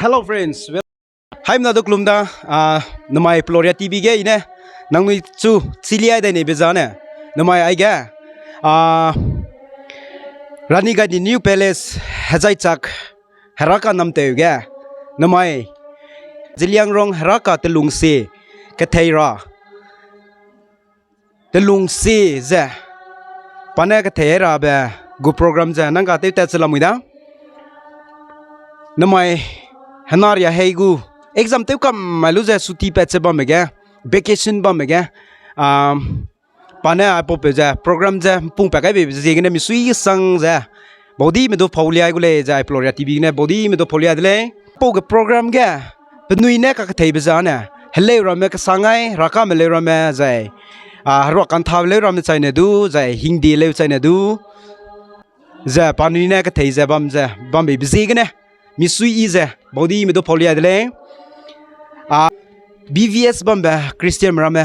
Hello friends. Haim na do klumda namai Floria TV ge ine nangmi chu chilia dai ne bezane namai ai ga Rani ga di New Palace hazai chak haraka namte ga namai Ziliang rong haraka telung se katheira telung se za pana katheira ba go program za nang ka te ta chalamida namai Hanaria hegu exam te kam maluza suti peche ba mega vacation ba mega pana apo pe ja program ja pung pa kai be je ne mi sui sang ja body me do paulia gule ja Floria TV ne body me do paulia dele po ge program ga penui ne ka thei be ja na hele ra me ka sangai raka me le ra me ja ro kan thaw le ra me chai ne du ja hindi le chai ne du ja panui ne ka thei ja bam be je ge ne mi sui is body me do paulia dele BVS bamba Christian Rame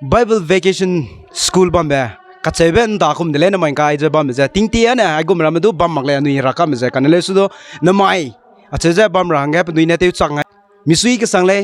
Bible Vacation School bamba kacheben da kum dele na mai kai je bamba ja tingtia na agum ram do bam makle nui rakam je kanale su do na mai acha ja bam rang ga nui na te chang mi sui ke sang le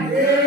Amen.